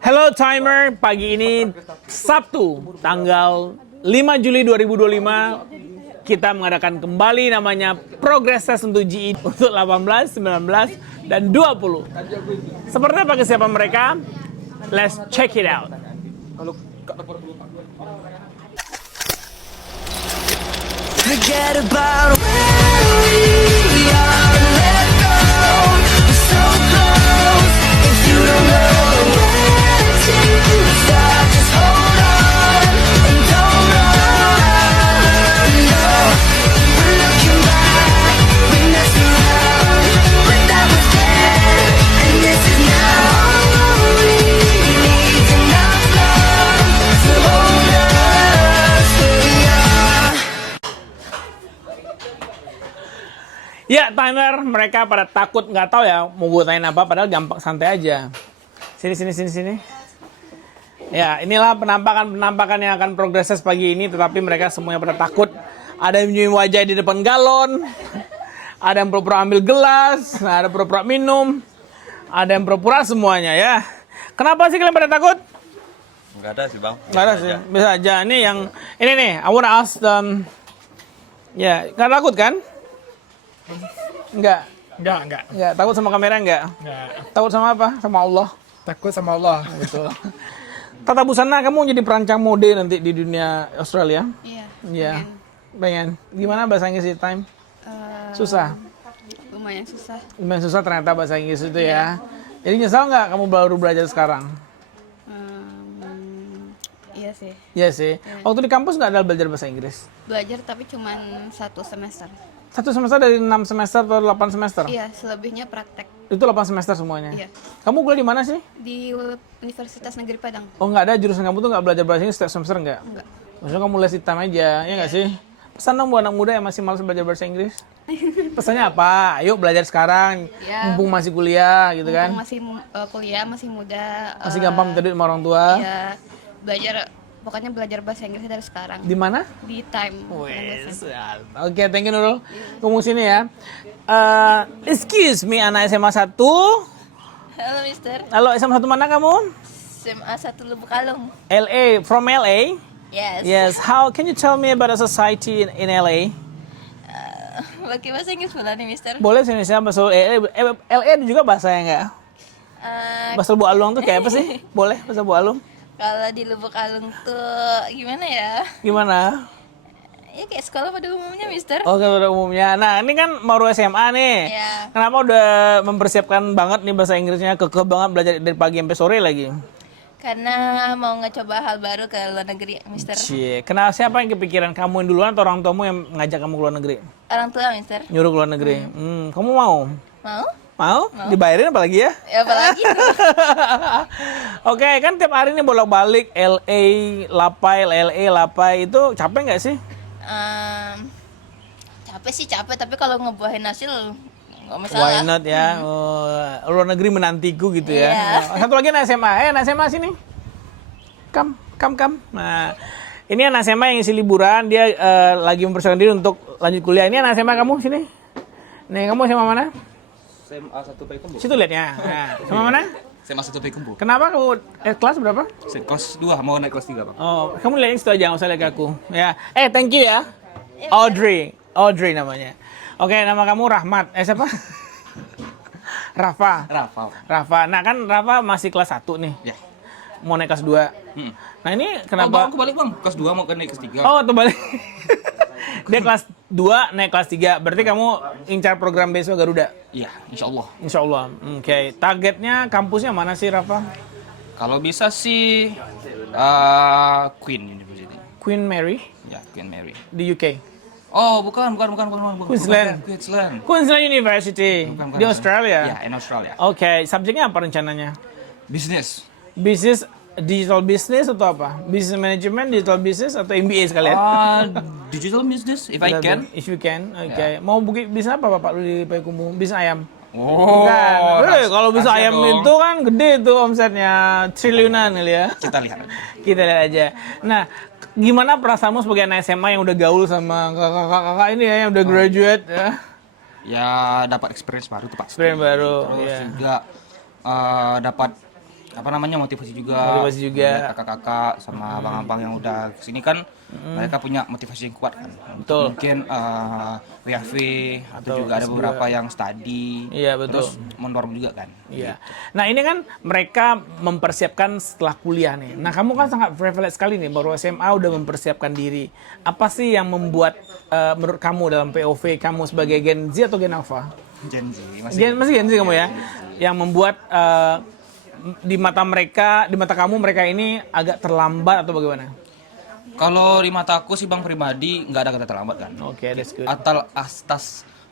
Hello Timer, pagi ini Sabtu, tanggal 5 Juli 2025, kita mengadakan kembali namanya Progress Test untuk GE untuk 18, 19, dan 20. Seperti apa kesiapan mereka? Let's check it out. Forget about where we are, let go. We're so close. If you don't know where to start, just hold on and don't run. No, we're looking back, we messed around, but that was then, and this is now. We need enough love to hold us where we are. Ya, Timer, mereka pada takut, nggak tahu ya mau gue tanya apa, padahal gampang, santai aja. Sini. Ya, inilah penampakan yang akan progres pagi ini, tetapi mereka semuanya pada takut. Ada yang nyuim wajah di depan galon, ada yang pura-pura ambil gelas, ada pura-pura minum, ada yang pura-pura semuanya ya. Kenapa sih kalian pada takut? Nggak ada sih, Bang. Nggak ada sih, bisa aja. Ini nih, I wanna ask them. Ya, nggak takut kan? Enggak. Takut sama kamera enggak? Nggak. Takut sama apa? Sama Allah. Takut sama Allah. Betul. Tata Busana, kamu jadi perancang mode nanti di dunia Australia? Iya. Iya. Pengen. Gimana bahasa Inggris di time? Susah. Lumayan susah. Lumayan susah ternyata bahasa Inggris itu ya. Jadi nyesal nggak kamu baru belajar sekarang? Iya sih. Iya sih. Waktu di kampus nggak ada belajar bahasa Inggris? Belajar tapi cuman 1 semester. 1 semester dari 6 semester atau 8 semester? Iya, selebihnya praktek. Itu 8 semester semuanya? Iya. Kamu kuliah di mana sih? Di Universitas Negeri Padang. Oh nggak ada jurusan kamu tuh nggak belajar bahasa Inggris setiap semester nggak? Enggak. Maksudnya kamu les hitam aja, ya nggak sih? Pesan dong buat anak muda yang masih malas belajar bahasa Inggris. Pesannya apa? Ayo belajar sekarang, Ya. mumpung masih kuliah gitu kan. Mumpung masih kuliah, masih muda. Masih gampang minta duit sama orang tua. Iya. Pokoknya belajar bahasa Inggris dari sekarang. Di mana? Di Time. Wes. Oke, thank you Nurul. Ngomong sini ya. Excuse me, anak SMA 1. Halo, Mister. Halo, SMA 1 mana kamu? SMA 1 Lubuk Alung. LA, from LA? Yes. Yes, how can you tell me about the society in LA? Pakai bahasa Inggris pula nih, Mister. Boleh sih Indonesia, bahasa LA ada juga bahasa yang enggak? Bahasa Lubuk Alung tuh kayak apa sih? Boleh bahasa Lubuk Alung? Kalau di Lubuk Alung tuh gimana ya? Gimana? Ya kayak sekolah pada umumnya, Mister. Oh, pada umumnya. Nah, ini kan baru SMA nih. Iya. Kenapa udah mempersiapkan banget nih bahasa Inggrisnya, kekeh banget belajar dari pagi sampai sore lagi? Karena mau ngecoba hal baru ke luar negeri, Mister. Cie, kenapa siapa yang kepikiran, kamu yang duluan atau orang tuamu yang ngajak kamu ke luar negeri? Orang tua, Mister. Nyuruh ke luar negeri. Kamu mau? Mau? Mau? Dibayarin apalagi ya? Ya apalagi tuh. Oke, kan tiap hari ini bolak-balik LA, Lapai, itu capek nggak sih? Capek, tapi kalau ngebuahin hasil nggak masalah. Why not ya? Luar negeri menantiku gitu ya. Iya. Satu lagi anak SMA. Anak SMA sini. Kam. Nah, ini anak SMA yang isi liburan, dia lagi mempersiapkan diri untuk lanjut kuliah. Ini anak SMA kamu sini. Nih, kamu SMA mana? SMA 1 Payakumbuh. Situ lihat ya. Nah, sama mana? SMA 1 Payakumbuh. Kenapa kamu kelas berapa? Kelas 2, mau naik kelas 3, Bang. Oh, kamu lihat situ aja, nggak usah lihat ke aku. Ya. Thank you ya. Audrey namanya. Oke, nama kamu Rahmat. Siapa? Rafa. Nah, kan Rafa masih kelas 1 nih. Ya. Mau naik kelas 2. Nah, ini kenapa? Aku balik, Bang. Kelas 2 mau ke naik kelas 3. Oh, tuh balik. Dia kelas 2 naik kelas 3. Berarti kamu incar program beasiswa Garuda? Iya, insyaallah. Insyaallah. Oke. Targetnya kampusnya mana sih, Rafa? Kalau bisa sih Queen University. Queen Mary Ya, Queen Mary. di UK. Oh, bukan. Queensland. Queensland University Bukan, di Australia. Ya, in Australia. Oke, subjeknya apa rencananya? Bisnis. Bisnis, digital business atau apa? Business management, digital business atau MBA sekalian? Digital business, if I can. If you can, oke. Mau bisnis apa Bapak lu di Payakumbuh? Bisnis ayam? Oh, Bukan. Kalau bisa rahasia ayam dong. itu kan gede tuh omsetnya, triliunan kali ya. Kita lihat. Kita lihat aja. Nah, gimana perasaanmu sebagai anak SMA yang udah gaul sama kakak-kakak ini ya, yang udah graduate ya? Ya, dapat experience baru tuh, Pak. Experience baru, Terus iya. juga dapat motivasi juga. Motivasi juga. Melihat kakak-kakak sama abang-abang yang udah kesini kan, mereka punya motivasi yang kuat kan. Betul. Mungkin WFV atau juga ada beberapa yang study. Iya, betul. Terus mendorong juga kan. Iya. Nah ini kan mereka mempersiapkan setelah kuliah nih. Nah kamu kan sangat privilege sekali nih, baru SMA udah mempersiapkan diri. Apa sih yang membuat menurut kamu dalam POV kamu sebagai Gen Z atau Gen Alpha? Gen Z Masih Gen Z kamu ya? Yang membuat di mata mereka, di mata kamu mereka ini agak terlambat atau bagaimana? Kalau di mata aku sih bang pribadi nggak ada kata terlambat kan. Oke, that's good.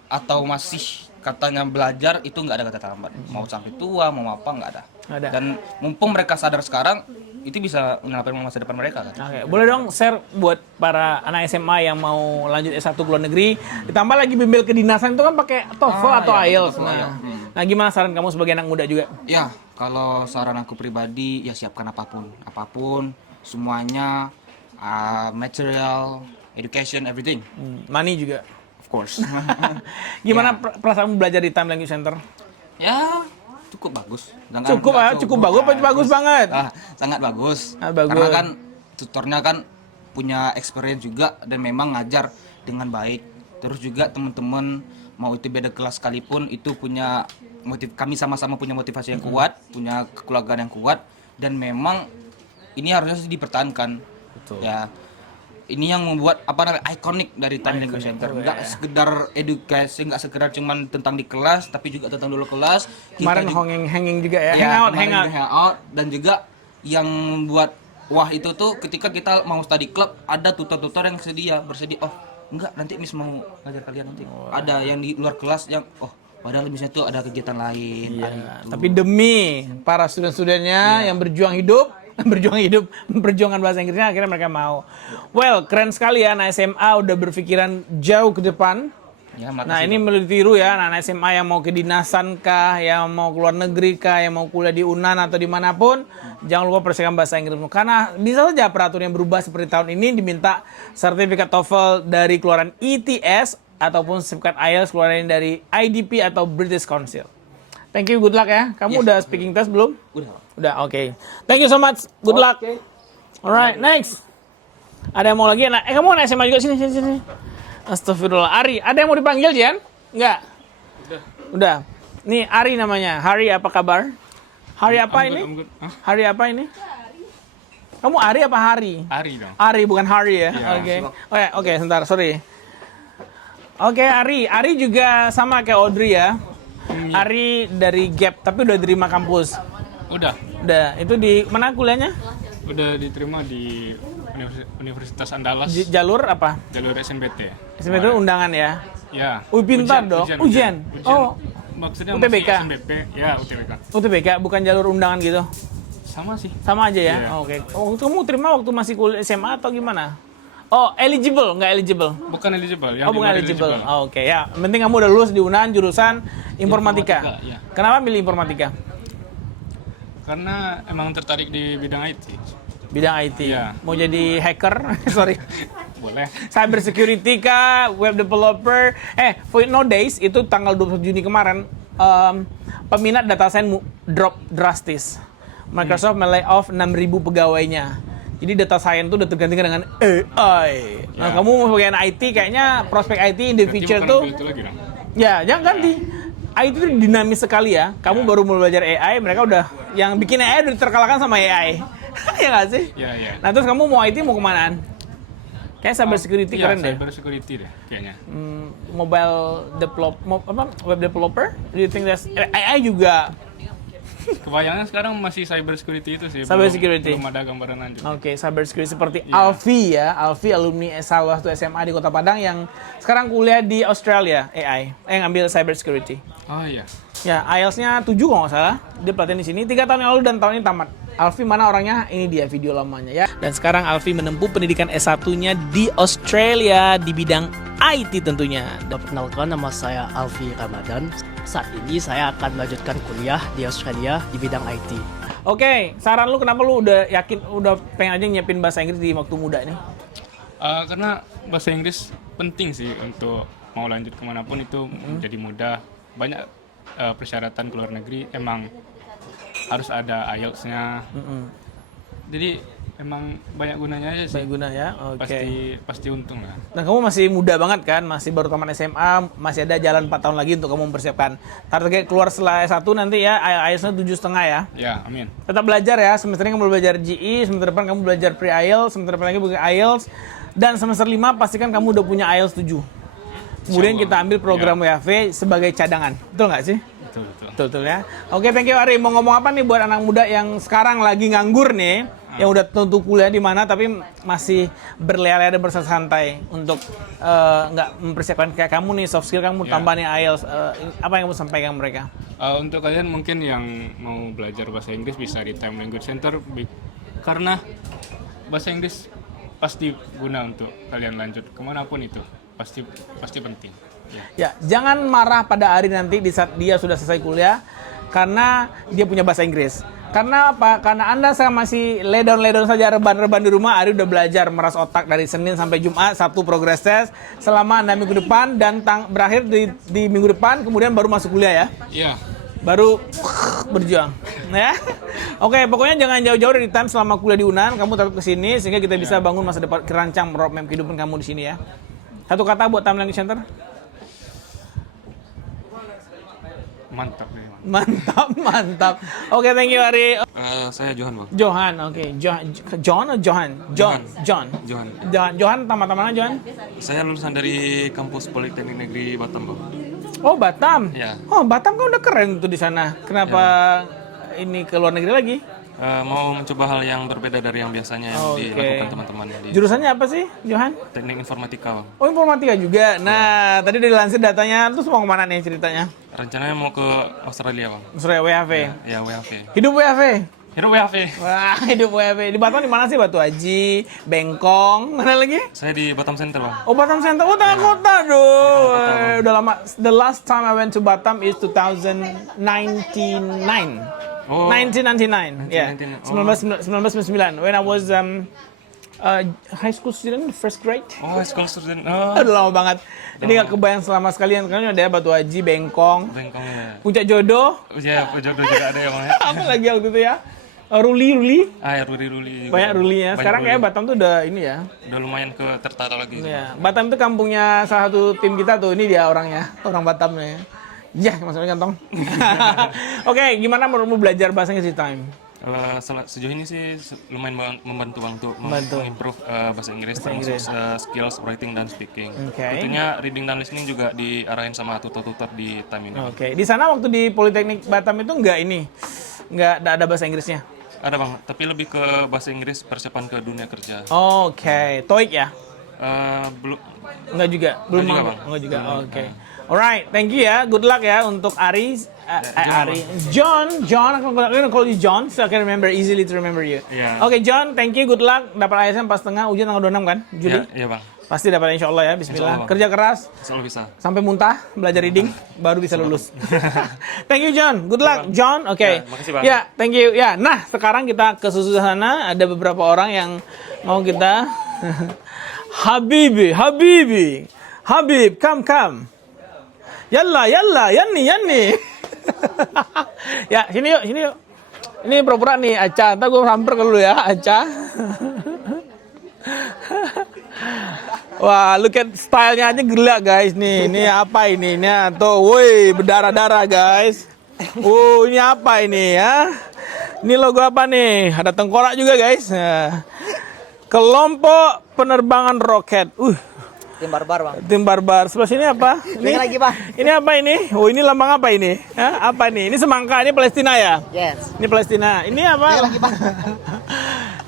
Atau masih katanya belajar itu nggak ada kata terlambat. Mau sampai tua mau apa nggak ada. Ada. Dan mumpung mereka sadar sekarang itu bisa menyelamatkan masa depan mereka kan. Oke, boleh dong share buat para anak SMA yang mau lanjut S1 ke luar negeri, ditambah lagi bimbel kedinasan itu kan pakai TOEFL atau iya, IELTS. betul, Nah, gimana saran kamu sebagai anak muda juga? Ya, kalau saran aku pribadi ya siapkan apapun semuanya, material, education, everything, Money juga. of course. Gimana perasaan belajar di Time Language Center? Ya, cukup bagus. Cukup bagus apa bagus banget? Sangat bagus. Bagus. Karena kan tutornya kan punya experience juga dan memang ngajar dengan baik. Terus juga teman-teman mau itu beda kelas sekalipun itu punya kami sama-sama punya motivasi yang kuat, punya kekeluargaan yang kuat dan memang ini harusnya dipertahankan. Betul. Ya. Ini yang membuat ikonik dari Time Language Center. Enggak sekedar edukasi, enggak sekedar cuman tentang di kelas, tapi juga tentang dulu kelas. Kemarin hanging juga ya. Hangout dan juga yang membuat wah itu tuh ketika kita mau study club ada tutor-tutor yang bersedia. Oh, enggak nanti Miss mau ngajar kalian nanti. Ada yang di luar kelas yang padahal misalnya tuh ada kegiatan lain. Iya. Tapi demi para student-studentnya yang memperjuangkan bahasa Inggrisnya akhirnya mereka mau. Well, keren sekali ya anak SMA udah berpikiran jauh ke depan. Ya, Nah ini perlu ditiru ya anak SMA yang mau kedinasan kah, yang mau keluar negeri kah, yang mau kuliah di UNAN atau dimanapun, jangan lupa persiapkan bahasa Inggrismu. Karena bisa saja peraturan yang berubah seperti tahun ini diminta sertifikat TOEFL dari keluaran ETS ataupun sertifikat IELTS keluaran dari IDP atau British Council. Thank you, good luck ya. Kamu udah speaking test belum? Udah, oke. Thank you so much, good luck. Alright, next. Ada yang mau lagi? Kamu anak SMA juga sini. Astagfirullah. Ari, ada yang mau dipanggil, Jan? Enggak? Udah. Nih, Ari namanya. Hari, apa kabar? Hari apa ini? Hari apa ini? Kamu Ari apa Hari? Ari dong. Ari, bukan Hari ya? Oke, sebentar, sorry. Oke, Ari. Ari juga sama kayak Audrey ya? Ari dari Gap, tapi udah terima kampus. Udah Itu di mana kuliahnya? udah diterima di Universitas Andalas. Jalur apa? Jalur SMPT. SMPT itu undangan ya? Ya. Pintar dong. Ujian. Oh, Maksudnya UTBK? masih SMPP. Ya, UTBK. UTBK bukan jalur undangan gitu? Sama sih. Sama aja ya? Iya. Oke. Waktu kamu terima waktu masih kuliah SMA atau gimana? Oh, eligible? Nggak eligible? Bukan eligible. Yang Bukan di luar eligible. Oke, ya. Yang penting kamu udah lulus di UNAN jurusan informatika. Iya. Kenapa milih informatika? Karena emang tertarik di bidang IT. Bidang IT. Iya. Mau jadi hacker? Sorry. Boleh. Cyber security kah? Web developer? For nowadays, itu tanggal 21 Juni kemarin, peminat data science drop drastis. Microsoft melay off 6.000 pegawainya. Jadi data science itu udah tergantikan dengan AI. Nah, kamu sebagai anak IT kayaknya prospek IT in the future tuh Itu lagi dong. ya, jangan ganti. IT itu dinamis sekali ya. Kamu baru mau belajar AI, mereka udah yang bikin AI udah terkalahkan sama AI. Ya nggak sih? Iya. Nah, terus kamu mau IT mau kemanaan? Kayak cyber security keren deh. Cyber security deh kayaknya. Web developer? Do you think that's AI juga? Kebayangnya sekarang masih cyber security itu sih. Cyber security. Belum ada gambaran lanjut. Oke, cyber security seperti Alfi ya. Alfi alumni salah satu SMA di Kota Padang yang sekarang kuliah di Australia AI. Ngambil cyber security. Oh iya. Ya, IELTS-nya 7 kalau nggak salah. Dia pelatihan di sini 3 tahun yang lalu dan tahun ini tamat. Alfi mana orangnya? Ini dia video lamanya ya. Dan sekarang Alfi menempuh pendidikan S1-nya di Australia di bidang IT tentunya. Perkenalkan, nama saya Alfi Ramadan. Saat ini saya akan melanjutkan kuliah di Australia di bidang IT. Oke, saran lu kenapa lu udah yakin, udah pengen aja nyiapin bahasa Inggris di waktu muda nih? Karena bahasa Inggris penting sih untuk mau lanjut kemanapun itu menjadi mudah. Banyak persyaratan ke luar negeri emang harus ada IELTS-nya. Jadi emang banyak gunanya aja sih. Banyak guna ya. Oke. Pasti untung lah. Nah, kamu masih muda banget kan? Masih baru tamat SMA, masih ada jalan 4 tahun lagi untuk kamu mempersiapkan. Target keluar setelah S1 nanti ya, IELTS-nya 7,5 ya. Ya, amin. Tetap belajar ya, semester ini kamu belajar GE, semester depan kamu belajar pre-IELTS, semester depan lagi belajar IELTS, dan semester 5 pastikan kamu udah punya IELTS 7. Kemudian kita ambil program WHV sebagai cadangan. Betul nggak sih? Betul ya. Oke, thank you Ari. Mau ngomong apa nih buat anak muda yang sekarang lagi nganggur nih, yang udah tentu kuliah di mana tapi masih berlea-lea dan bersantai untuk nggak mempersiapkan kayak kamu nih, soft skill kamu tambah nih IELTS. Apa yang kamu sampaikan mereka? Untuk kalian mungkin yang mau belajar bahasa Inggris bisa di Time Language Center karena bahasa Inggris pasti guna untuk kalian lanjut kemanapun itu. Pasti penting. Ya, jangan marah pada Ari nanti di saat dia sudah selesai kuliah karena dia punya bahasa Inggris. Karena apa? Karena Anda masih ledon saja reban-reban di rumah. Ari udah belajar meras otak dari Senin sampai Jumat, Sabtu progress test selama 6 minggu depan dan berakhir di minggu depan, kemudian baru masuk kuliah ya. Iya. Baru berjuang ya. Oke, pokoknya jangan jauh-jauh dari Time selama kuliah di UNAN, kamu tetap ke sini sehingga kita bisa bangun masa depan, kerancang roadmap kehidupan kamu di sini ya. Satu kata buat Time Language Center. Mantap deh. Mantap. Oke, thank you Ari. Saya Johan, Bang. Johan, oke. John atau Johan? Johan, tamat mana Johan? Saya lulusan dari kampus Politeknik Negeri Batam, Bang. Oh, Batam. Ya. Oh, Batam kan udah keren tuh di sana. Kenapa ini ke luar negeri lagi? Mau mencoba hal yang berbeda dari yang biasanya yang dilakukan teman-teman di Jurusannya apa sih, Johan? Teknik Informatika, Bang. Oh, informatika juga. Nah, tadi udah dilansir datanya. Terus mau kemana nih ceritanya? Rencananya mau ke Australia, Bang. Surya WHV. Ya, WHV. Hidup WHV. Hidup WHV. Wah, hidup WHV. Di Batam di mana sih? Batu Haji, Bengkong, mana lagi? Saya di Batam Center, Bang. Oh, Batam Center. Oh, tengah kota dong. Udah lama. The last time I went to Batam is 2099. Oh. 1999. Yeah. 1999. When I was high school student, first grade. Oh, school student. Udah lama banget. Ini nggak kebayang selama sekalian. Kan ada Batu Haji, Bengkong, Bengkongnya. Puncak Jodoh. Ya, jodoh juga ada ya, Bang. Apa lagi waktu itu ya? Ruli. Ya, Ruli. Banyak rulinya. Sekarang kayak Batam tuh udah ini ya. Udah lumayan ke tertata lagi. Ya, Batam itu kampungnya salah satu tim kita tuh. Ini dia orangnya, orang Batamnya. Ya, masuknya kantong. Oke, gimana menurutmu belajar bahasa Inggris di Time? Sejauh ini sih lumayan membantu Bang untuk Membantu. mengimprove bahasa Inggris termasuk skills writing dan speaking. Oke. Tentunya reading dan listening juga diarahin sama tutor-tutor di Time ini. Oke, di sana waktu di Politeknik Batam itu nggak ada bahasa Inggrisnya? Ada Bang, tapi lebih ke bahasa Inggris persiapan ke dunia kerja. Oke, TOEIC ya? Belum. Enggak juga, belum juga, mau. Bang. Enggak juga. Oke. Alright, thank you ya. Good luck ya untuk Ari. John, I'm gonna call you John, so I can easily to remember you. Iya. Oke, John, thank you. Good luck. Dapat ISM pas tengah, ujian tanggal 26 kan? Juli. Iya Bang, Pasti dapat insya Allah ya. Bismillah. Insya Allah. Kerja keras selalu bisa. sampai muntah, belajar reading, baru bisa lulus. Thank you John. Good luck John. Oke. Ya, makasih, Bang. Ya, thank you. Ya, nah sekarang kita ke susu sana. Ada beberapa orang yang mau kita. Habibi, Habib, come. Yalla, Yanni. Ya, sini yuk. Ini pura-pura nih, Aca. Ntar gue samper ke lu ya, Aca. Wah, look at stylenya aja gila guys nih. Ini apa ini? Ini tuh, woi, berdarah-darah guys. Oh, ini apa ini ya? Ini logo apa nih? Ada tengkorak juga guys. Nah. Kelompok penerbangan roket. Tim barbar, Bang. Tim barbar. Sebelah sini apa? Ini lagi, Bang. Ini apa ini? Oh, ini lambang apa ini? Hah? Apa ini? Ini semangka. Ini Palestina ya? Yes. Ini Palestina. Ini apa? Lagi, Bang.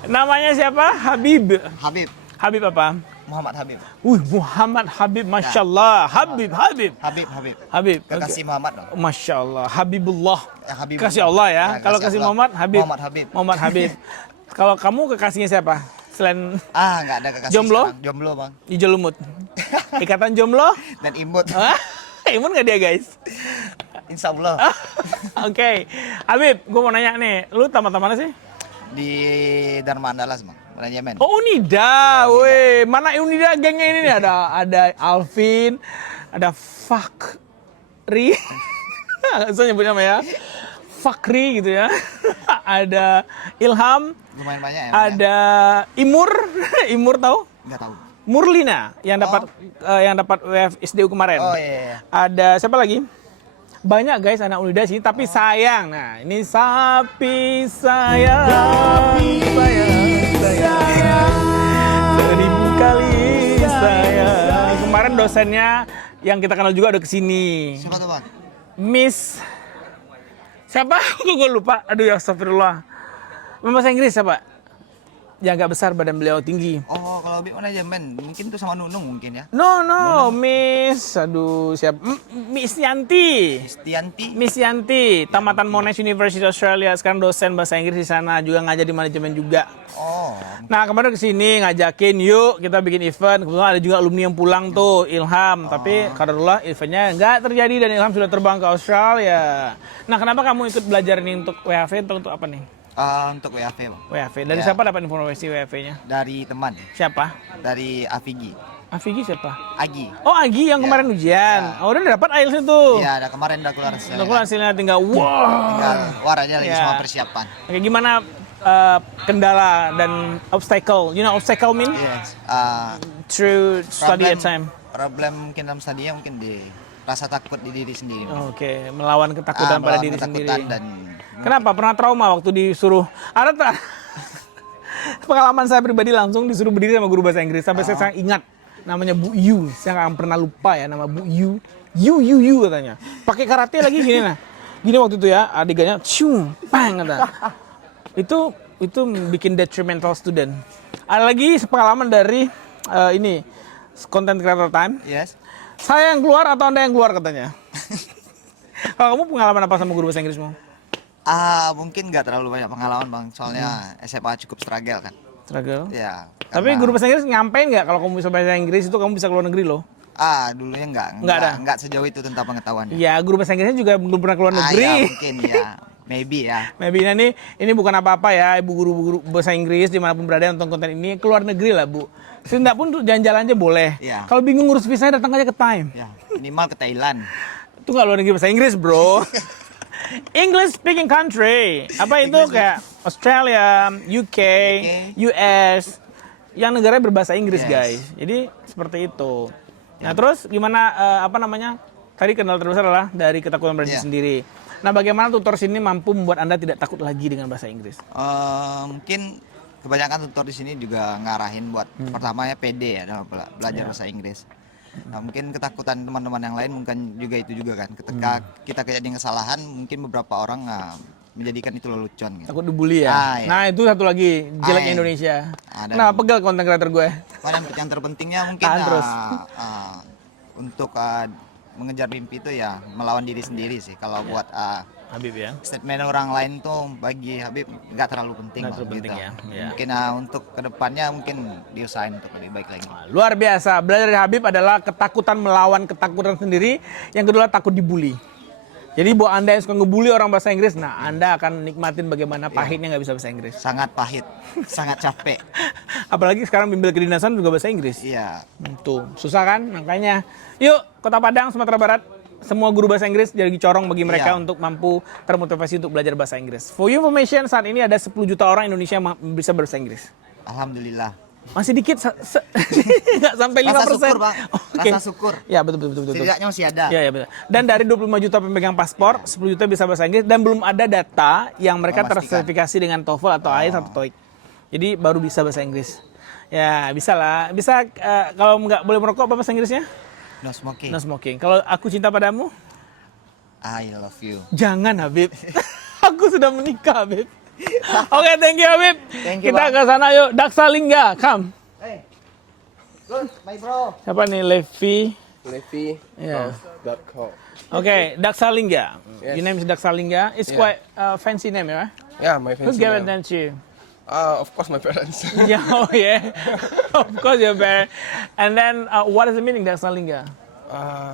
Namanya siapa? Habib. Habib apa? Muhammad Habib. Muhammad Habib, Masya Allah. Habib. Habib. Kekasih Oke. Muhammad dong. Masya Allah. Habibullah. Habib. Kasih Allah ya. Kalau kasih kasih Allah. Muhammad, Habib. Muhammad Habib. Kalau kamu kekasihnya siapa? Selain Nggak ada kekasih Jomblo? sekarang. Jomblo, Bang. hijau lumut. Ikatan jomblo? Dan imut. Imun nggak dia guys? Insya Allah. Oke. Habib, gue mau nanya nih. Lu tamat mana sih? Di Dharma Andalas, Bang. Manajemen. Oh, Unida. Weh, mana Unida gengnya ini nih? Ada Alvin, ada Fakri. Saya nyebut nama ya. Fakri gitu ya. Ada Ilham, Lumayan banyak ya. ada Imur, Imur tahu? Nggak tahu. Murlina yang dapat WFSDU kemarin. Oh iya. Ada siapa lagi? Banyak guys anak Unida sini, tapi sayang. Nah, ini sapi sayang. Seribu kali sayang. Kemarin dosennya yang kita kenal juga udah kesini. Siapa tuh bang? Miss siapa? Gue lupa. Aduh ya astagfirullah. Bahasa Inggris siapa? Yang agak besar badan beliau tinggi. Oh kalau Bib mana aja men? Mungkin tuh sama Nunung mungkin ya. No, Miss. Aduh, siapa? Miss Yanti. Stianti. Miss Yanti, tamatan Monash University Australia, sekarang dosen bahasa Inggris di sana, juga ngajar di manajemen juga. Oh. Nah, kemarin kesini ngajakin, yuk kita bikin event. Kebetulan ada juga alumni yang pulang tuh, Ilham. Tapi kadarullah eventnya nggak terjadi dan Ilham sudah terbang ke Australia. Nah, kenapa kamu ikut belajar ini untuk WHV atau untuk apa nih? Untuk WAV bang. WHV. Dari Ya. siapa dapat informasi WHV-nya? Dari teman. Siapa? Dari Afigi. Afigi siapa? Agi. Oh, Agi yang Ya. kemarin ujian. Ya. Oh, udah dapat IELTS itu. Iya, ada kemarin udah keluar hasilnya. Udah keluar hasilnya tinggal wow. Tinggal keluar aja lagi Ya. semua persiapan. Oke, gimana kendala dan obstacle? You know obstacle mean? Yes. Through study at time. Problem mungkin dalam studinya mungkin di rasa takut di diri sendiri. Oke, melawan ketakutan pada Melawan diri ketakutan sendiri. dan Kenapa? Pernah trauma waktu disuruh? Ada tak? Pengalaman saya pribadi langsung disuruh berdiri sama guru bahasa Inggris sampai saya sangat ingat namanya Bu Yu. Saya nggak pernah lupa ya nama Bu Yu. Yu katanya. Pakai karate lagi gini nah. Gini waktu itu ya adegannya, cium, pang kata. Itu bikin detrimental student. Ada lagi pengalaman dari ini content creator time. yes. Saya yang keluar atau Anda yang keluar katanya. Kalau kamu pengalaman apa sama guru bahasa Inggrismu? Mungkin nggak terlalu banyak pengalaman bang, soalnya SMA cukup struggle kan. Struggle. Ya. Tapi guru bahasa Inggris nyampein nggak kalau kamu bisa bahasa Inggris itu kamu bisa keluar negeri loh? Dulunya nggak Nggak ada? nggak sejauh itu tentang pengetahuannya. Iya, guru bahasa Inggrisnya juga belum pernah keluar negeri. Ya, mungkin ya, maybe ya. Maybe ini bukan apa-apa ya, ibu guru bahasa Inggris dimanapun berada yang nonton konten ini keluar negeri lah bu. Setidaknya pun untuk jalan-jalan aja boleh. Iya. Kalau bingung ngurus visanya datang aja ke Time. Ya, minimal ke Thailand. Itu nggak luar negeri bahasa Inggris bro. English speaking country. Apa itu kayak Australia, UK, US, yang negaranya berbahasa Inggris Yes. guys. Jadi seperti itu. Nah terus gimana apa namanya? Tadi kendala terbesar adalah dari ketakutan pada diri Yeah. sendiri. Nah bagaimana tutor sini mampu membuat Anda tidak takut lagi dengan bahasa Inggris? Mungkin kebanyakan tutor di sini juga ngarahin buat pertamanya pede ya dalam belajar bahasa Inggris. Nah, mungkin ketakutan teman-teman yang lain mungkin juga itu juga kan. Ketika kita kejadian kesalahan, mungkin beberapa orang menjadikan itu lelucon gitu. Takut dibully ya? Iya. Nah itu satu lagi, jeleknya Iya. Indonesia. Dan- Nah pegel konten creator gue. Dan yang terpentingnya mungkin Tahan terus. untuk mengejar mimpi itu ya melawan diri sendiri sih. Kalau buat Habib ya? statement orang lain tuh bagi Habib nggak terlalu penting. Nggak terlalu Bang, penting ya, ya. Mungkin untuk kedepannya mungkin diusahain untuk lebih baik lagi. Luar biasa, belajar dari Habib adalah ketakutan melawan ketakutan sendiri. Yang kedua takut dibully. Jadi buat Anda yang suka ngebully orang bahasa Inggris, nah Anda akan nikmatin bagaimana pahitnya nggak bisa bahasa Inggris. Sangat pahit, sangat capek. Apalagi sekarang bimbel kedinasan juga bahasa Inggris. Iya. Tuh, susah kan? Makanya, yuk Kota Padang, Sumatera Barat, semua guru bahasa Inggris jadi corong bagi mereka Iya. untuk mampu termotivasi untuk belajar bahasa Inggris. For your information, saat ini ada 10 juta orang Indonesia yang bisa berbahasa Inggris. Alhamdulillah. Masih dikit, nggak sampai 5%. Rasa syukur, Bang. Oke. Rasa syukur. Ya, betul. Setidaknya masih ada. Ya, betul. Dan dari 25 juta pemegang paspor, 10 juta bisa bahasa Inggris dan belum ada data yang mereka Memastikan. tersertifikasi dengan TOEFL atau IELTS atau TOEIC. Jadi baru bisa bahasa Inggris. Ya, bisa lah. Bisa kalau nggak boleh merokok apa bahasa Inggrisnya? No smoking. No smoking. Kalau aku cinta padamu, I love you. jangan Habib. Aku sudah menikah, Habib. Oke, thank you Habib. Thank you, Kita Bang. ke sana yuk. Daksalingga, come. Hey. Good, my bro. Siapa nih? Levi. Levi Yeah. .com. Okay, Daksalingga. Yes. Your name is Daksalingga. It's quite a fancy name, right? Yeah, my Who fancy gave name. it to you? Of course, my parents. Yeah, oh yeah. Of course your parents. And then, what is the meaning Daksalingga?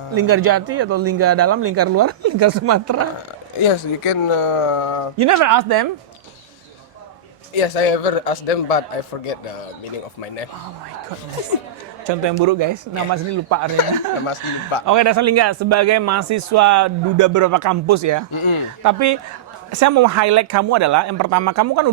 Lingkar Jati atau lingkar dalam, lingkar luar, lingkar Sumatera? Yes, you can. You never ask them? Yes, I ever asked them, but I forget the meaning of my name. Oh my goodness. Contoh yang buruk guys, nama asli lupa artinya. I must lupa. Oke, Daksalingga sebagai mahasiswa duda beberapa kampus ya. Tapi saya mau highlight kamu adalah yang pertama kamu kan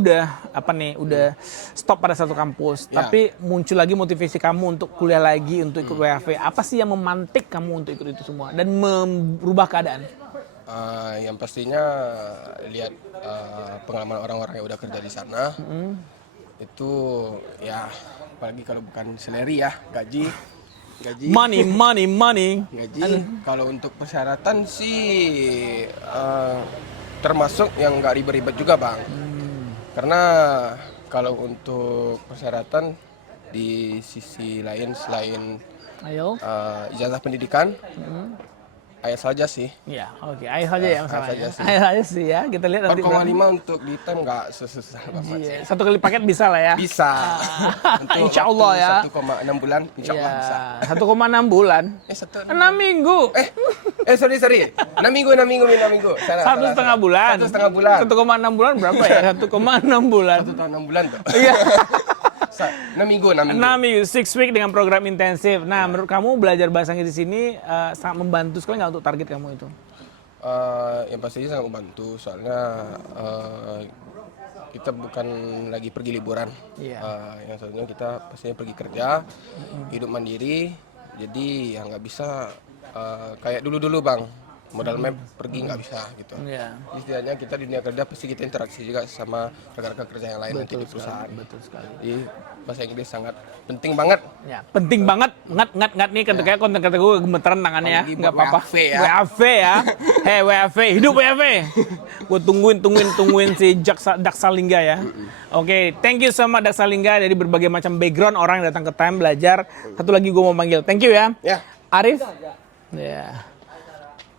udah stop pada satu kampus, Ya. tapi muncul lagi motivasi kamu untuk kuliah lagi, untuk ikut WAV. Apa sih yang memantik kamu untuk ikut itu semua dan merubah keadaan? Yang pastinya lihat pengalaman orang-orang yang udah kerja di sana. Itu ya apalagi kalau bukan salary ya, gaji. Money. Gaji. Kalau untuk persyaratan sih termasuk yang nggak ribet-ribet juga bang. Karena kalau untuk persyaratan di sisi lain selain Ayo. ijazah pendidikan, ayat saja sih. Ya, oke. Ayo saja ya masalahnya. saja sih. Ayo saja sih ya. Kita lihat nanti. 4,5 untuk di time nggak sesusah banget. Iya, 1 kali paket bisa lah ya. Bisa. Untuk Insya Allah waktu ya. 1,6 bulan, insya Allah bisa. 1,6 bulan. 6 minggu. Sorry. 6 minggu. Satu setengah bulan. 1,5 bulan. 1,6 bulan berapa ya? 1,6 bulan. 1 tahun 6 bulan tuh. Iya. 6 minggu. 6 minggu, 6 week dengan program intensif. Nah, menurut kamu belajar bahasa Inggris di sini sangat membantu sekali nggak untuk target kamu itu? Yang pastinya sangat membantu soalnya kita bukan lagi pergi liburan. Iya. Yang satunya kita pastinya pergi kerja, hidup mandiri. Jadi ya nggak bisa kayak dulu bang. Modal map pergi nggak bisa gitu. Iya. Istilahnya kita di dunia kerja pasti kita interaksi juga sama rekan-rekan kerja yang lain nanti di perusahaan. Betul sekali. Jadi bahasa Inggris sangat penting banget. Ya, penting banget. Ngat nih kayak konten kata gue gemeteran tangannya ya. Apalagi Enggak buat apa-apa. WAV ya. WAV ya. Hei WAV, hidup WAV. Gue tungguin si Daksalingga ya. Oke, thank you sama Daksalingga dari berbagai macam background orang yang datang ke Time belajar. Satu lagi gue mau panggil. Thank you ya. Ya. Arif. Ya.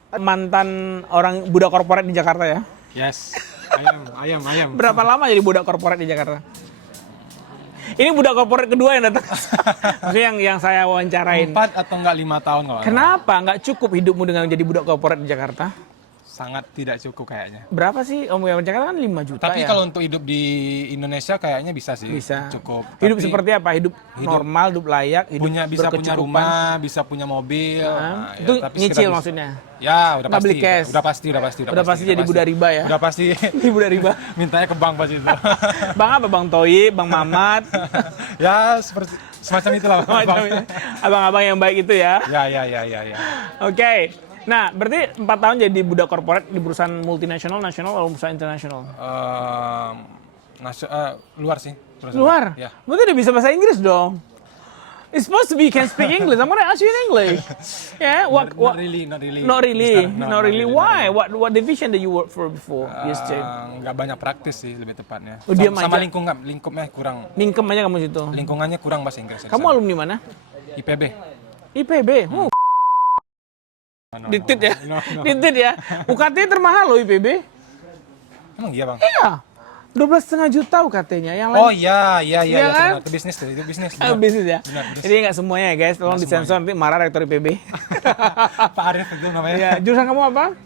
Mantan orang budak korporat di Jakarta ya. Yes. Ayam. Berapa lama jadi budak korporat di Jakarta? Ini budak korporat kedua yang datang. Maksudnya yang saya wawancarain. 4 atau enggak 5 tahun kalau. Kenapa nggak cukup hidupmu dengan jadi budak korporat di Jakarta? Sangat tidak cukup kayaknya. Berapa sih? Om yang Jakarta kan 5 juta Tapi ya. kalau untuk hidup di Indonesia kayaknya bisa sih. Bisa. Cukup. Hidup Tapi seperti apa? Hidup normal, hidup layak, hidup bisa punya berkecukupan. rumah, bisa punya mobil. Nah, Itu tapi nyicil sekedar maksudnya. Ya, udah Nggak pasti. beli cash. Udah pasti. Udah pasti jadi budak riba ya. Udah pasti. Ini budak riba. Mintanya ke bank pas itu. Bang apa? Bang Toyib, Bang Mamat. Ya, seperti semacam itulah. Abang-abang yang baik itu ya. Ya. Oke. Nah, berarti 4 tahun jadi budak korporat di perusahaan multinasional, nasional, atau perusahaan internasional? Luar sih. Luar? Ya. Berarti udah bisa bahasa Inggris dong. It's supposed to be you can speak English. I'm gonna ask you in English. Yeah, Not really. Not really. Why? What division that you work for before? Nggak banyak praktis sih lebih tepatnya. Oh, diam sama aja. lingkupnya kurang. Ningkem aja kamu situ. Lingkungannya kurang bahasa Inggris. Kamu alumni mana? IPB. IPB. Ditit ya. Ditit ya. UKT termahal loh IPB. Emang iya bang? Iya. 12,5 juta UKT-nya. Yang lain. Oh iya kan? itu bisnis tuh, itu bisnis. Bisnis ya. Benar, bisnis. Jadi nggak semuanya ya guys. Tolong disensor nanti marah rektor IPB. Pak Arif itu namanya. Ya, jurusan kamu apa?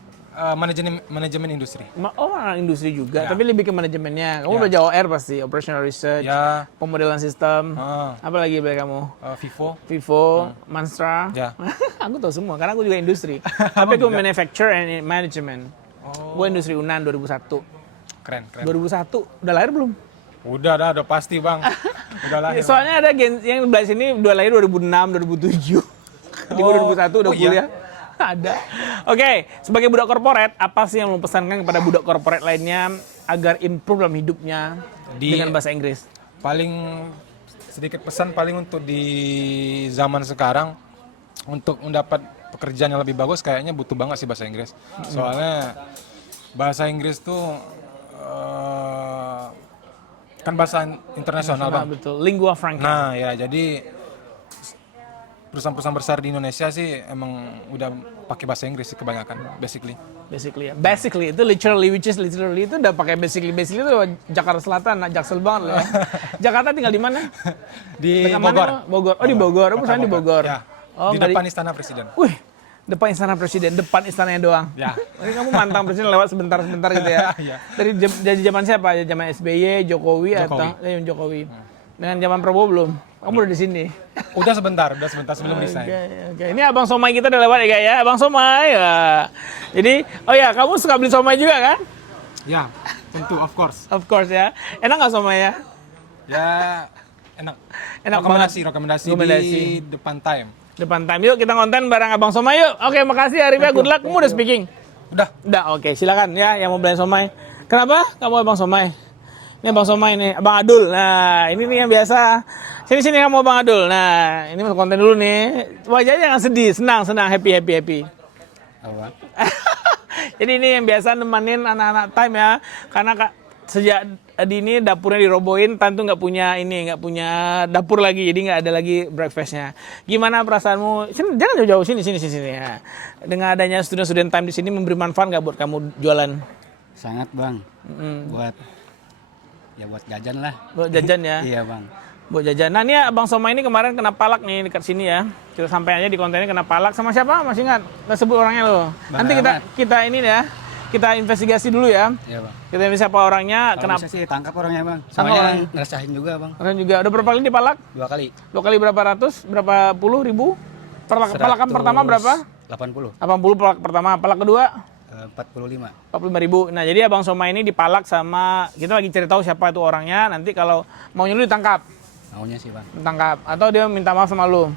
Manajemen industri. Orang industri juga, Ya. tapi lebih ke manajemennya. Kamu Ya. belajar OR pasti, operational research, Ya. pemodelan sistem. Ah. Apa lagi belajar kamu? Vivo. Manstra. Ya. Aku tahu semua, karena aku juga industri. Tapi aku manufacture and management. Gue industri Unan 2001. Keren. 2001, udah lahir belum? Udah pasti bang. Udah lahir. Soalnya ada yang belah sini udah lahir 2006, 2007. Di 2001 udah kuliah. Iya? Ada. Oke, sebagai budak korporat, apa sih yang mau pesankan kepada budak korporat lainnya agar improve dalam hidupnya dengan bahasa Inggris? Paling sedikit pesan paling untuk di zaman sekarang untuk mendapat pekerjaan yang lebih bagus kayaknya butuh banget sih bahasa Inggris. Soalnya bahasa Inggris tuh kan bahasa internasional bang. Betul, lingua franca. Nah ya jadi perusahaan-perusahaan besar di Indonesia sih emang udah pakai bahasa Inggris sih kebanyakan, basically ya. Basically itu literally, which is literally itu udah pakai basically itu Jakarta Selatan, Jaksel banget loh ya. Jakarta tinggal di mana? Di Tengah Bogor. mana? Bogor. Oh di Bogor, perusahaan di Bogor. Ya. Oh, Di depan Istana Presiden. Wih, depan istana presiden, depan istananya doang. Ya. Jadi kamu mantang presiden lewat sebentar-sebentar gitu ya. Iya. Dari zaman siapa? Zaman SBY, Jokowi. Atau Jokowi. Dengan zaman Prabowo belum? Kamu udah di sini. Udah sebentar sebelum resign. Oke. Ini Abang Somai kita udah lewat ya, guys ya. Abang Somai. Ya. Jadi, oh ya, kamu suka beli somai juga kan? Ya, tentu, of course. Of course ya. Enak nggak somai ya? Ya, enak. Enak Rekomendasi di depan time. Depan time. Yuk kita konten bareng Abang Somai yuk. Oke, makasih Arif ya. Good luck. Kamu udah speaking? Udah. Udah, oke. Silakan ya yang mau beli somai. Kenapa kamu Abang Somai? Ini Abang Somai nih, Abang Adul. Nah, ini nih yang biasa. Sini kamu Abang Adul. Nah, ini masuk konten dulu nih. Wajahnya jangan sedih, senang, happy. Apa? Jadi ini yang biasa nemenin anak-anak time ya. Karena sejak dini dapurnya dirobohin, Tan tuh nggak punya dapur lagi, jadi nggak ada lagi breakfastnya. Gimana perasaanmu? Sini, jangan jauh-jauh, sini ya. Dengan adanya student time di sini memberi manfaat nggak buat kamu jualan? Sangat bang, buat jajan lah. Buat jajan ya? Iya bang. Buat jajan. Nah ini Abang Somai ini kemarin kena palak nih dekat sini ya. Kita sampai aja di kontennya kena palak sama siapa? Masih ingat? Nggak sebut orangnya loh. Nanti kita ini ya, kita investigasi dulu ya. Iya bang. Kita bisa siapa orangnya. Kalau bisa sih tangkap orangnya bang. Tangkap Soalnya orang. ngerasain juga bang. Orang juga. Udah berapa kali dipalak? 2 kali. 2 kali berapa ratus? Berapa puluh ribu? Palakan pertama berapa? 80. 80 palak pertama. Palak kedua? 45. 45.000. Nah jadi Abang Somai ini dipalak sama, kita lagi cari tahu siapa itu orangnya. Nanti kalau mau nyuruh ditangkap. Maunya sih bang. Ditangkap. Atau dia minta maaf sama lu.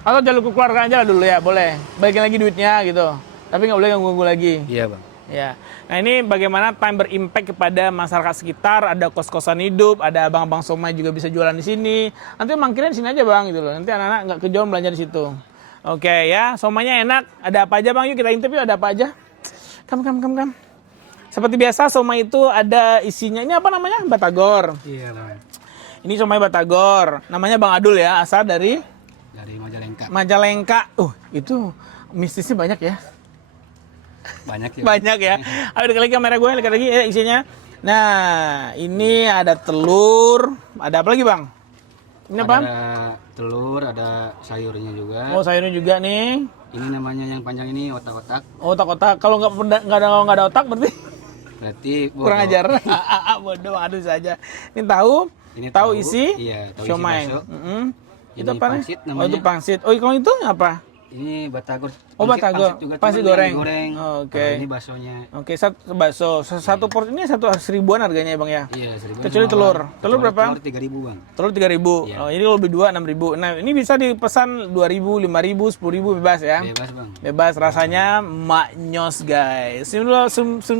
Atau jalur ke keluarga aja lah dulu ya, boleh. Balikin lagi duitnya gitu. Tapi nggak boleh ganggu lagi. Iya bang. Ya. Nah ini bagaimana time berimpact kepada masyarakat sekitar, ada kos-kosan hidup, ada abang-abang Somai juga bisa jualan di sini. Nanti mangkirnya di sini aja bang gitu loh. Nanti anak-anak nggak kejauhan belanja di situ. Oke ya, somainya enak. Ada apa aja bang? Yuk kita intip yuk, ada apa aja? Kam. Seperti biasa somai itu ada isinya. Ini apa namanya? Batagor. Iya bang. Ini somai Batagor. Namanya Bang Adul ya, asal dari Majalengka. Majalengka. Itu mistisnya banyak ya. Banyak ya. Banyak ya. Ayo dikali kamera gue, lihat lagi isinya. Nah, ini ada telur. Ada apa lagi bang? Ini apa? Ada telur, ada sayurnya juga. Oh sayurnya juga nih. Ini namanya yang panjang ini otak-otak. Oh otak-otak. Kalau nggak ada otak berarti bodoh. kurang ajar. Bodoh, aduh saja. Ini tahu. Ini tahu isi. Iya, tahu siomay. isi bakso. Itu Ini apa nih? pangsit Oh namanya. itu pangsit. Oh kalau itu apa? Ini batagor. Oh batagor. Pangsit goreng. Oke. Ini baksonya. Oke, satu bakso. Satu porsi ini 1.000-an harganya ya bang ya? Iya, 1.000. Kecuali telur. Telur berapa? Telur 3.000 bang. Telur 3.000. Iya. Oh, ini lebih 2 6.000. Nah, ini bisa dipesan 2.000, 5.000, 10.000 bebas ya. Bebas bang. Bebas, rasanya maknyos guys. Sini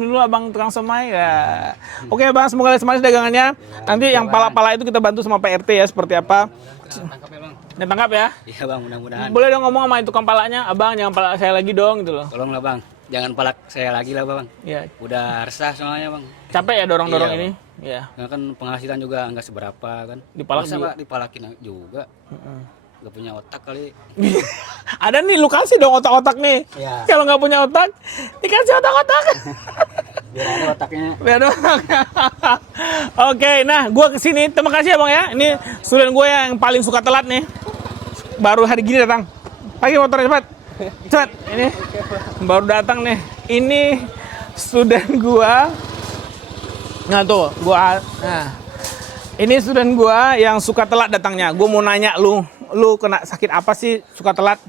dulu abang tukang somai ya. Oke bang, semoga semanis dagangannya. Nanti yang pala-pala itu kita bantu sama Pak RT ya, seperti apa. Tangkap ya bang. Ditangkap ya. Iya bang, mudah-mudahan. Boleh dong ngomong sama itu tukang palanya, abang jangan palak saya lagi dong gitu loh. Tolonglah bang, jangan palak saya lagi lah bang. Iya. Udah resah soalnya bang. Capek ya dorong-dorong Iya, ini. Iya. Karena kan penghasilan juga nggak seberapa kan. Dipalak Masa juga. pak dipalakin juga. Nggak punya otak kali. Ada nih, lu kasih dong otak-otak nih. Iya. Kalau nggak punya otak, dikasih otak-otak. Biar ada otaknya. Biar ada otaknya. Oke, nah gua kesini. Terima kasih ya bang ya. Ini student gue yang paling suka telat nih. Baru hari gini datang. Pagi motornya cepat. Cepat. Ini baru datang nih. Ini student gua. Nah tuh, nah. Ini student gua yang suka telat datangnya. Gua mau nanya lu kena sakit apa sih suka telat?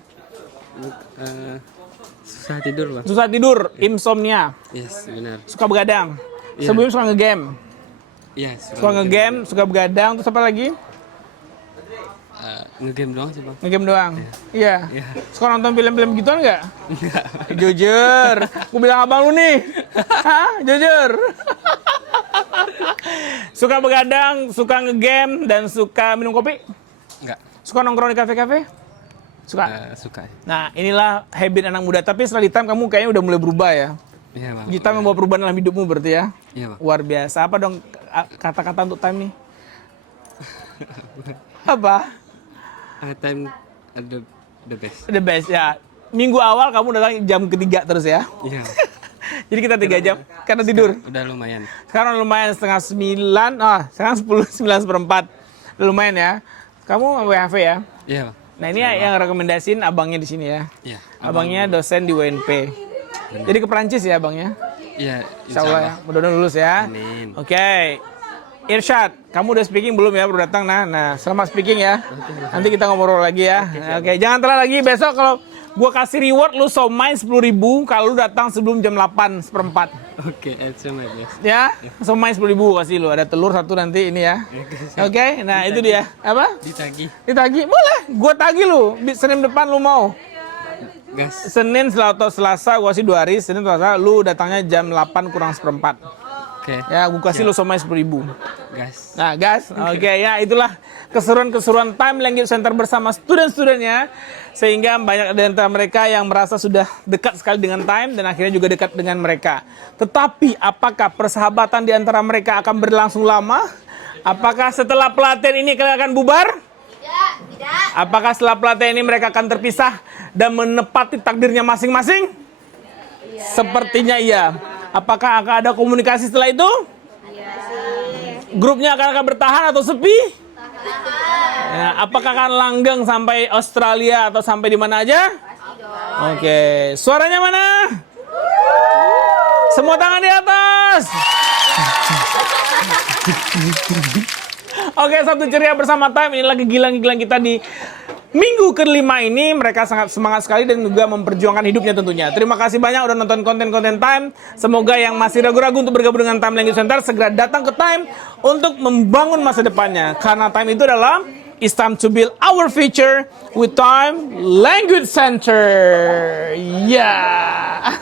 Susah tidur bang. Susah tidur, insomnia. Yes, benar. Suka begadang. Iya. Sebelum suka ngegame. Iya. Suka ngegame, suka begadang. Terus apa lagi? Ngegame doang sih bang. Ngegame doang. Iya. Iya. Suka nonton film-film gituan nggak? Enggak. Jujur. Gue bilang abang lu nih. Hah? Jujur. Suka begadang, suka ngegame, dan suka minum kopi? Enggak. Suka nongkrong di kafe-kafe? Suka? Suka. Nah, inilah habit anak muda. Tapi setelah hitam kamu kayaknya udah mulai berubah ya? Iya bang. Hitam membawa perubahan dalam hidupmu berarti ya? Iya bang. Luar biasa. Apa dong kata-kata untuk time nih? Apa? Time the best. The best ya. Minggu awal kamu datang jam ketiga terus ya? Iya. Jadi kita 3 jam karena tidur. Udah lumayan. Sekarang lumayan setengah 9. Sekarang 9:04. Lumayan ya. Kamu WHV ya? Iya bang. Nah ini yang rekomendasiin abangnya di sini ya. Iya. Abangnya dosen di UNP. Jadi ke Perancis ya abangnya? Iya. Insya Allah ya. Mudah-mudahan lulus ya. Amin. Oke. Irsyad, kamu udah speaking belum ya? Baru datang nah selamat speaking ya. Nanti kita ngobrol lagi ya. Oke, jangan telat lagi. Besok kalau gua kasih reward lu somai 10.000 kalau lu datang sebelum jam 8:04. Oke, it's my best. Ya, somai 10.000 kasih lu. Ada telur satu nanti ini ya. Oke, nah itu dia. Apa? Ditagih. Ditagih? Boleh. Gua tagih lu. Senin depan lu mau. Gas. Senin atau Selasa gua kasih 2 hari. Senin atau Selasa lu datangnya jam 8 kurang seperempat. Oke. Ya, gua kasih lu somai 10.000. Gas. Nah, gas. Oke, ya itulah keseruan-keseruan Time Language Center bersama student-studentnya. Sehingga banyak di antara mereka yang merasa sudah dekat sekali dengan Time dan akhirnya juga dekat dengan mereka. Tetapi apakah persahabatan di antara mereka akan berlangsung lama? Apakah setelah pelatihan ini kalian akan bubar? Tidak. Apakah setelah pelatihan ini mereka akan terpisah dan menepati takdirnya masing-masing? Sepertinya iya. Apakah akan ada komunikasi setelah itu? Grupnya akan bertahan atau sepi? Ya, apakah akan langgeng sampai Australia atau sampai di mana aja? Oke, suaranya mana? Semua tangan di atas. Oke, Sabtu Ceria bersama Time. Ini lagi gilang-gilang kita di minggu kelima ini. Mereka sangat semangat sekali dan juga memperjuangkan hidupnya tentunya. Terima kasih banyak udah nonton konten-konten Time. Semoga yang masih ragu-ragu untuk bergabung dengan Time Language Center segera datang ke Time untuk membangun masa depannya. Karena Time itu adalah it's time to build our future with Time Language Center. Yeah.